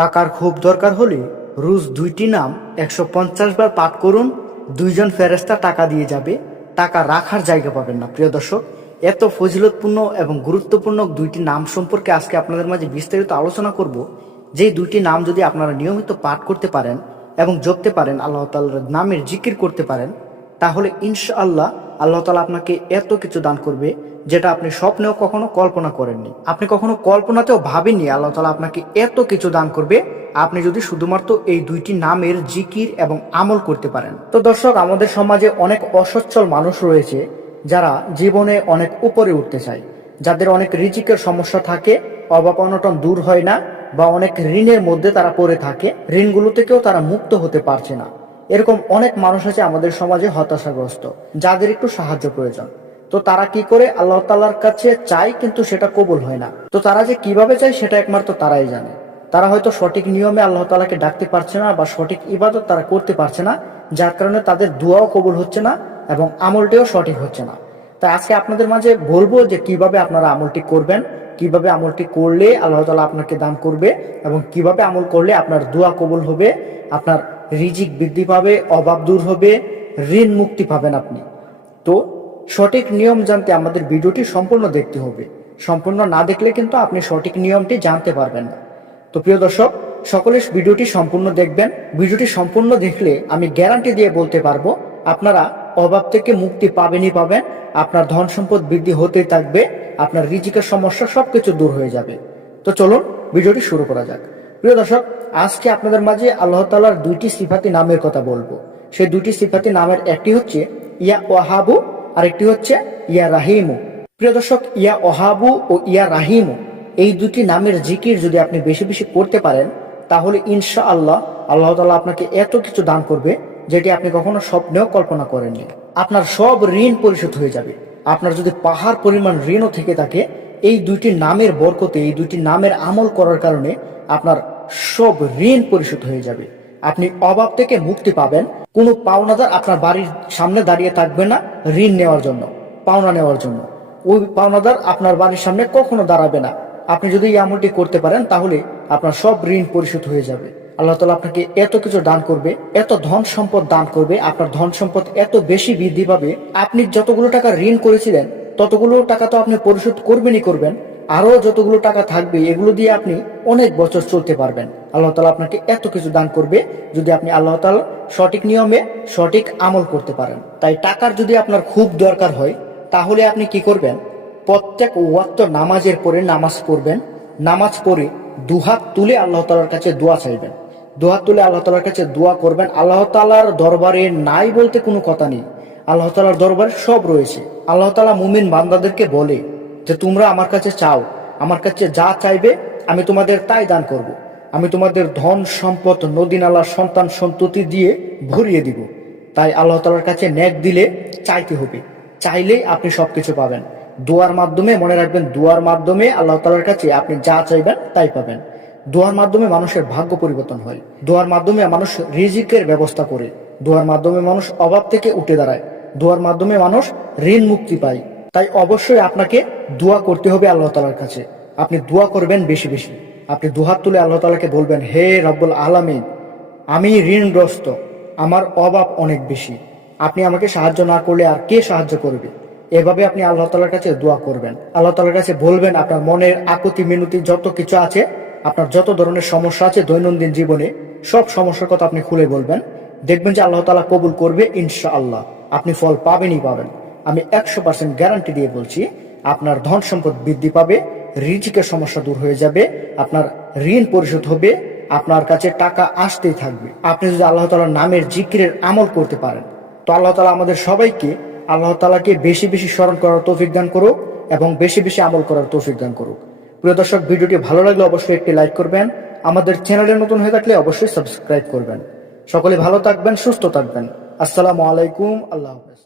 টাকার খুব দরকার হলে রোজ 2টি নাম 150 বার পাঠ করুন। 2জন ফেরেশতা টাকা দিয়ে যাবে, টাকা রাখার জায়গা পাবেন না। প্রিয় দর্শক, এত ফজিলতপূর্ণ এবং গুরুত্বপূর্ণ 2টি নাম সম্পর্কে আজকে আপনাদের মাঝে বিস্তারিত আলোচনা করব। যেই 2টি নাম যদি আপনারা নিয়মিত পাঠ করতে পারেন এবং জপতে পারেন, আল্লাহ তাআলার নামের জিকির করতে পারেন, তাহলে ইনশাআল্লাহ আল্লাহ তাআলা আপনাকে এত কিছু দান করবে যেটা আপনি স্বপ্নেও কখনো কল্পনা করেননি, আপনি কখনো কল্পনাতেও ভাবেননি। আল্লাহ তাআলা আপনাকে এত কিছু দান করবে আপনি যদি শুধুমাত্র এই 2টি নামের জিকির এবং আমল করতে পারেন। তো দর্শক, আমাদের সমাজে অনেক অসচ্ছল মানুষ রয়েছে যারা জীবনে অনেক উপরে উঠতে চায়, যাদের অনেক রিজিকের সমস্যা থাকে, অভাব অনটন দূর হয় না, বা অনেক ঋণের মধ্যে তারা পড়ে থাকে, ঋণগুলো থেকেও তারা মুক্ত হতে পারছে না। এরকম অনেক মানুষ আছে আমাদের সমাজে হতাশাগ্রস্ত, যাদের একটু সাহায্য প্রয়োজন। তো তারা কি করে? আল্লাহ তাআলার কাছে চায় কিন্তু সেটা কবুল হয় না। তো তারা যে কিভাবে চায় সেটা একমাত্র তারাই জানে। তারা হয়তো সঠিক নিয়মে আল্লাহ তাআলাকে ডাকতে পারছে না, বা সঠিক ইবাদত তারা করতে পারছে না, যার কারণে তাদের দোয়াও কবুল হচ্ছে না এবং আমলটিও সঠিক হচ্ছে না। তাই আজকে আপনাদের মাঝে বলবো যে কিভাবে আপনারা আমলটি করবেন, কিভাবে আমলটি করলে আল্লাহ তাআলা আপনাকে দান করবে, এবং কিভাবে আমল করলে আপনার দোয়া কবুল হবে, আপনার রিজিক বৃদ্ধি পাবে, অভাব দূর হবে, ঋণ মুক্তি পাবেন আপনি। তো সঠিক নিয়ম জানতে আমাদের ভিডিওটি সম্পূর্ণ দেখতে হবে। সম্পূর্ণ না দেখলে কিন্তু আপনি সঠিক নিয়মটি জানতে পারবেন না। তো প্রিয় দর্শক, সকলে ভিডিওটি সম্পূর্ণ দেখবেন। ভিডিওটি সম্পূর্ণ দেখলে আমি গ্যারান্টি দিয়ে বলতে পারবো আপনারা অভাব থেকে মুক্তি পাবেনই পাবেন, আপনার ধন সম্পদ বৃদ্ধি হতেই থাকবে, আপনার রিজিকের সমস্যা সবকিছু দূর হয়ে যাবে। তো চলুন ভিডিওটি শুরু করা যাক। প্রিয় দর্শক, আজকে আপনাদের মাঝে আল্লাহ তাআলার 2টি সিফাতি নামের কথা বলবো। সেই 2টি সিফাতি নামের একটি হচ্ছে ইয়া ওয়াহাবু, আর একটি হচ্ছে ইয়া রাহিমু। প্রিয় দর্শক, ইয়া ওয়াহাবু ও ইয়া রাহিমু এই 2টি নামের জিকির যদি আপনি বেশি বেশি করতে পারেন, তাহলে ইনশাআল্লাহ আল্লাহ তাআলা আপনাকে এত কিছু দান করবে যেটি আপনি কখনো স্বপ্নেও কল্পনা করেননি। আপনার সব ঋণ পরিশোধ হয়ে যাবে। আপনার যদি পাহাড় পরিমাণ ঋণও থেকে থাকে, এই 2টি নামের বরকতে, এই 2টি নামের আমল করার কারণে আপনার সব ঋণ পরিশোধ হয়ে যাবে। আপনি অভাব থেকে মুক্তি পাবেন। কোনো পাওনাদার আপনার বাড়ির সামনে দাঁড়িয়ে থাকবে না ঋণ নেওয়ার জন্য, পাওনা নেওয়ার জন্য। ওই পাওনাদার আপনার বাড়ির সামনে কখনো দাঁড়াবে না। আপনি যদি এই আমলটি করতে পারেন, তাহলে আপনার সব ঋণ পরিশোধ হয়ে যাবে। আল্লাহ তাআলা আপনাকে এত কিছু দান করবে, এত ধন সম্পদ দান করবে, আপনার ধন সম্পদ এত বেশি বৃদ্ধি পাবে। আপনি যতগুলো টাকা ঋণ করেছিলেন ততগুলো টাকা তো আপনি পরিশোধ করবেনই করবেন, আরো যতগুলো টাকা থাকবে এগুলো দিয়ে আপনি অনেক বছর চলতে পারবেন। আল্লাহ তাআলা আপনাকে এত কিছু দান করবে যদি আপনি আল্লাহ তাআলা সঠিক নিয়মে সঠিক আমল করতে পারেন। তাই টাকার যদি আপনার খুব দরকার হয়, তাহলে আপনি কি করবেন? প্রত্যেক ওয়াক্ত নামাজের পরে নামাজ পড়বেন। নামাজ পড়ে দুহাত তুলে আল্লাহ তাআলার কাছে দোয়া চাইবেন। দুহাত তুলে আল্লাহ তাআলার কাছে দোয়া করবেন। আল্লাহ তাআলার দরবারে নাই বলতে কোনো কথা নেই, আল্লাহ তাআলার দরবারে সব রয়েছে। আল্লাহ তাআলা মুমিন বান্দাদেরকে বলে যে তোমরা আমার কাছে চাও, আমার কাছে যা চাইবে আমি তোমাদের তাই দান করব। আমি তোমাদের ধন সম্পদ নদী নালা সন্তান সন্ততি দিয়ে ভরিয়ে দিব। তাই আল্লাহ তাআলার কাছে নেক দিলে চাইতে হবে, চাইলেই আপনি সবকিছু পাবেন। দোয়ার মাধ্যমে, মনে রাখবেন, দোয়ার মাধ্যমে আল্লাহ তাআলার কাছে আপনি যা চাইবেন তাই পাবেন। দোয়ার মাধ্যমে মানুষের ভাগ্য পরিবর্তন হয়। দোয়ার মাধ্যমে মানুষ রিজিকের ব্যবস্থা করে। দোয়ার মাধ্যমে মানুষ অভাব থেকে উঠে দাঁড়ায়। দোয়ার মাধ্যমে মানুষ ঋণ মুক্তি পায়। তাই অবশ্যই আপনাকে দোয়া করতে হবে আল্লাহ তাআলার কাছে। আপনি দোয়া করবেন বেশি বেশি। আপনি দুহাত তুলে আল্লাহ তাআলাকে বলবেন, হে রব্বুল আলামিন, আমি ঋণগ্রস্ত, আমার অভাব অনেক বেশি, আপনি আমাকে সাহায্য না করলে আর কে সাহায্য করবে? এভাবে আপনি আল্লাহ তাআলার কাছে দোয়া করবেন। আল্লাহ তাআলার কাছে বলবেন আপনার মনের আকুতি মিনতি যত কিছু আছে, আপনার যত ধরনের সমস্যা আছে দৈনন্দিন জীবনে, সব সমস্যার কথা আপনি খুলে বলবেন। দেখবেন যে আল্লাহ তাআলা কবুল করবে ইনশাআল্লাহ। আপনি ফল পাবেনই পাবেন। আমি 100% গ্যারান্টি দিয়ে বলছি, আপনার ধন সম্পদ বৃদ্ধি পাবে, রিজিকের সমস্যা দূর হয়ে যাবে, আপনার ঋণ পরিশোধ হবে, আপনার কাছে টাকা আসতেই থাকবে। আপনি যদি আল্লাহ তাআলার নামের জিকিরের আমল করতে পারেন, তো আল্লাহ তাআলা আমাদের সবাইকে আল্লাহ তাআলাকে বেশি বেশি স্মরণ করার তৌফিক দান করুক এবং বেশি বেশি আমল করার তৌফিক দান করুক। প্রিয় দর্শক, ভিডিওটি ভালো লাগলে অবশ্যই একটি লাইক করবেন। আমাদের চ্যানেলে নতুন হয়ে থাকলে অবশ্যই সাবস্ক্রাইব করবেন। সকলে ভালো থাকবেন, সুস্থ থাকবেন। আসসালামু আলাইকুম, আল্লাহ হাফেজ।